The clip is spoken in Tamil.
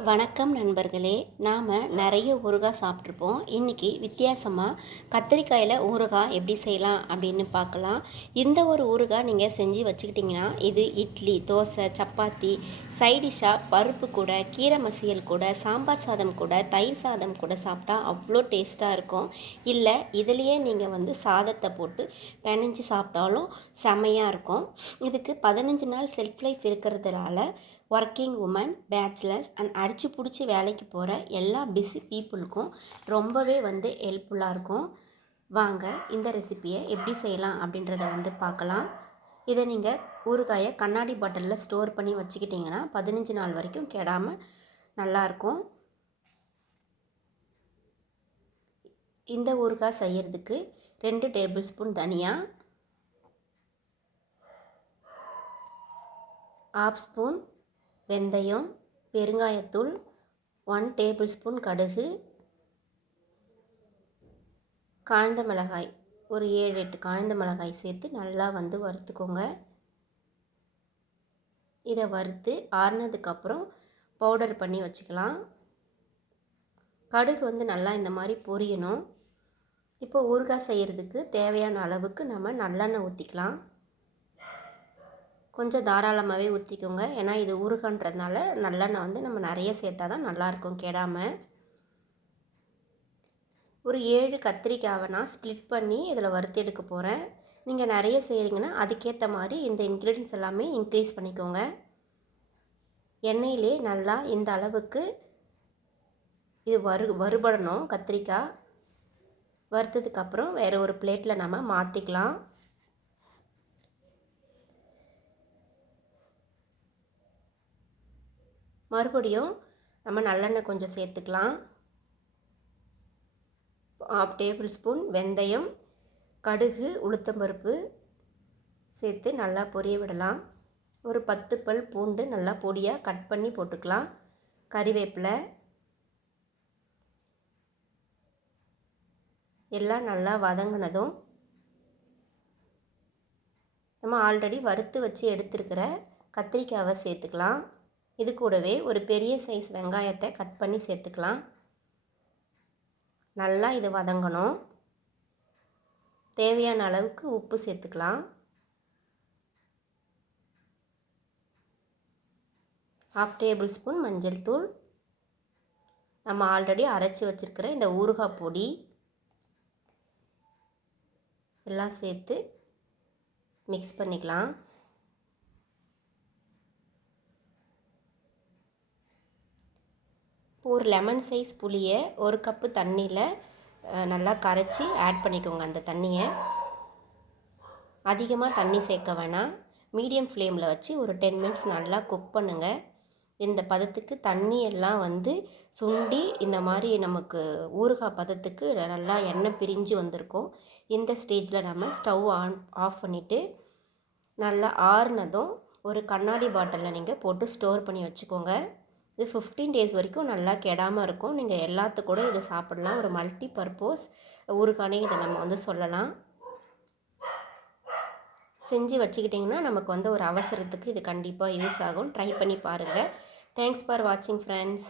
வணக்கம் நண்பர்களே. நாம் நிறைய ஊறுகாய் சாப்பிட்ருப்போம். இன்றைக்கி வித்தியாசமாக கத்திரிக்காயில் ஊறுகாய் எப்படி செய்யலாம் அப்படின்னு பார்க்கலாம். இந்த ஒரு ஊறுகாய் நீங்கள் செஞ்சு வச்சுக்கிட்டிங்கன்னா இது இட்லி, தோசை, சப்பாத்தி, சைடிஷ்ஷாக பருப்பு கூட, கீரை மசியல் கூட, சாம்பார் சாதம் கூட, தயிர் சாதம் கூட சாப்பிட்டா அவ்வளோ டேஸ்ட்டாக இருக்கும். இல்லை இதுலேயே நீங்கள் சாதத்தை போட்டு பிணைஞ்சு சாப்பிட்டாலும் செமையாக இருக்கும். இதுக்கு 15 நாள் செல்ஃப் லைஃப் இருக்கிறதுனால ஒர்க்கிங் உமன், பேச்சுலர்ஸ் அண்ட் அடித்து பிடிச்சி வேலைக்கு போகிற எல்லா பிஸி பீப்புளுக்கும் ரொம்பவே ஹெல்ப்ஃபுல்லாக இருக்கும். வாங்க இந்த ரெசிப்பியை எப்படி செய்யலாம் அப்படின்றத பார்க்கலாம். இதை நீங்கள் ஊறுகாயை கண்ணாடி பாட்டிலில் ஸ்டோர் பண்ணி வச்சுக்கிட்டிங்கன்னா 15 நாள் வரைக்கும் கெடாமல் நல்லாயிருக்கும். இந்த ஊறுகாய் செய்கிறதுக்கு 2 டேபிள் ஸ்பூன் தனியா, 1/2 ஸ்பூன் வெந்தயம், பெருங்காயத்தூள், 1 டேபிள் ஸ்பூன் கடுகு, காய்ந்த மிளகாய் ஒரு 7-8 காய்ந்த மிளகாய் சேர்த்து நல்லா வறுத்துக்கோங்க. இதை வறுத்து ஆறுனதுக்கப்புறம் பவுடர் பண்ணி வச்சுக்கலாம். கடுகு நல்லா இந்த மாதிரி பொரியணும். இப்போ ஊறுகாய் செய்கிறதுக்கு தேவையான அளவுக்கு நம்ம நல்லெண்ணெய் ஊற்றிக்கலாம். கொஞ்சம் தாராளமாகவே ஊற்றிக்கோங்க. ஏன்னா இது ஊறுகான்றதுனால நல்லெண்ணெய் நம்ம நிறைய சேர்த்தா தான் நல்லாயிருக்கும் கெடாமல். ஒரு 7 கத்திரிக்காவை நான் ஸ்ப்ளிட் பண்ணி இதில் வறுத்து எடுக்க போகிறேன். நீங்கள் நிறைய செய்கிறீங்கன்னா அதுக்கேற்ற மாதிரி இந்த இன்க்ரீடியன்ஸ் எல்லாமே இன்க்ரீஸ் பண்ணிக்கோங்க. எண்ணெயிலே நல்லா இந்த அளவுக்கு இது வறுபடணும். கத்திரிக்காய் வறுத்ததுக்கப்புறம் வேறு ஒரு பிளேட்டில் நம்ம மாற்றிக்கலாம். மறுபடியும் நம்ம நல்லெண்ணெய் கொஞ்சம் சேர்த்துக்கலாம். 1/2 டேபிள் ஸ்பூன் வெந்தயம், கடுகு, உளுத்தம்பருப்பு சேர்த்து நல்லா பொரிய விடலாம். ஒரு 10 பல் பூண்டு நல்லா பொடியாக கட் பண்ணி போட்டுக்கலாம். கறிவேப்பிலை எல்லாம் நல்லா வதங்கினதும் நம்ம ஆல்ரெடி வறுத்து வச்சு எடுத்துருக்கிற கத்திரிக்காவை சேர்த்துக்கலாம். இது கூடவே ஒரு பெரிய சைஸ் வெங்காயத்தை கட் பண்ணி சேர்த்துக்கலாம். நல்லா இது வதங்கணும். தேவையான அளவுக்கு உப்பு சேர்த்துக்கலாம். 1/2 டேபிள் ஸ்பூன் மஞ்சள் தூள், நம்ம ஆல்ரெடி அரைச்சி வச்சுருக்கிற இந்த ஊறுகாய் பொடி எல்லாம் சேர்த்து மிக்ஸ் பண்ணிக்கலாம். ஒரு லெமன் சைஸ் புளியை 1 கப்பு தண்ணியில் நல்லா கரைச்சி ஆட் பண்ணிக்கோங்க. அந்த தண்ணியை அதிகமாக தண்ணி சேர்க்க வேணாம். மீடியம் ஃப்ளேமில் வச்சு ஒரு 10 மினிட்ஸ் நல்லா குக் பண்ணுங்கள். இந்த பதத்துக்கு தண்ணி எல்லாம் சுண்டி இந்த மாதிரி நமக்கு ஊறுகாய் பதத்துக்கு நல்லா எண்ணெய் பிரிஞ்சு வந்திருக்கும். இந்த ஸ்டேஜில் நம்ம ஸ்டவ் ஆஃப் பண்ணிவிட்டு நல்லா ஆறுனதும் ஒரு கண்ணாடி பாட்டிலில் நீங்கள் போட்டு ஸ்டோர் பண்ணி வச்சுக்கோங்க. இது 15 டேஸ் வரைக்கும் நல்லா கெடாமல் இருக்கும். நீங்கள் எல்லாத்துக்கூட இதை சாப்பிடலாம். ஒரு மல்டி பர்பஸ் ஊறுகானே இதை நம்ம சொல்லலாம். செஞ்சு வச்சுக்கிட்டிங்கன்னா நமக்கு ஒரு அவசரத்துக்கு இது கண்டிப்பாக யூஸ் ஆகும். ட்ரை பண்ணி பாருங்கள். தேங்க்ஸ் ஃபார் வாட்சிங் ஃப்ரெண்ட்ஸ்.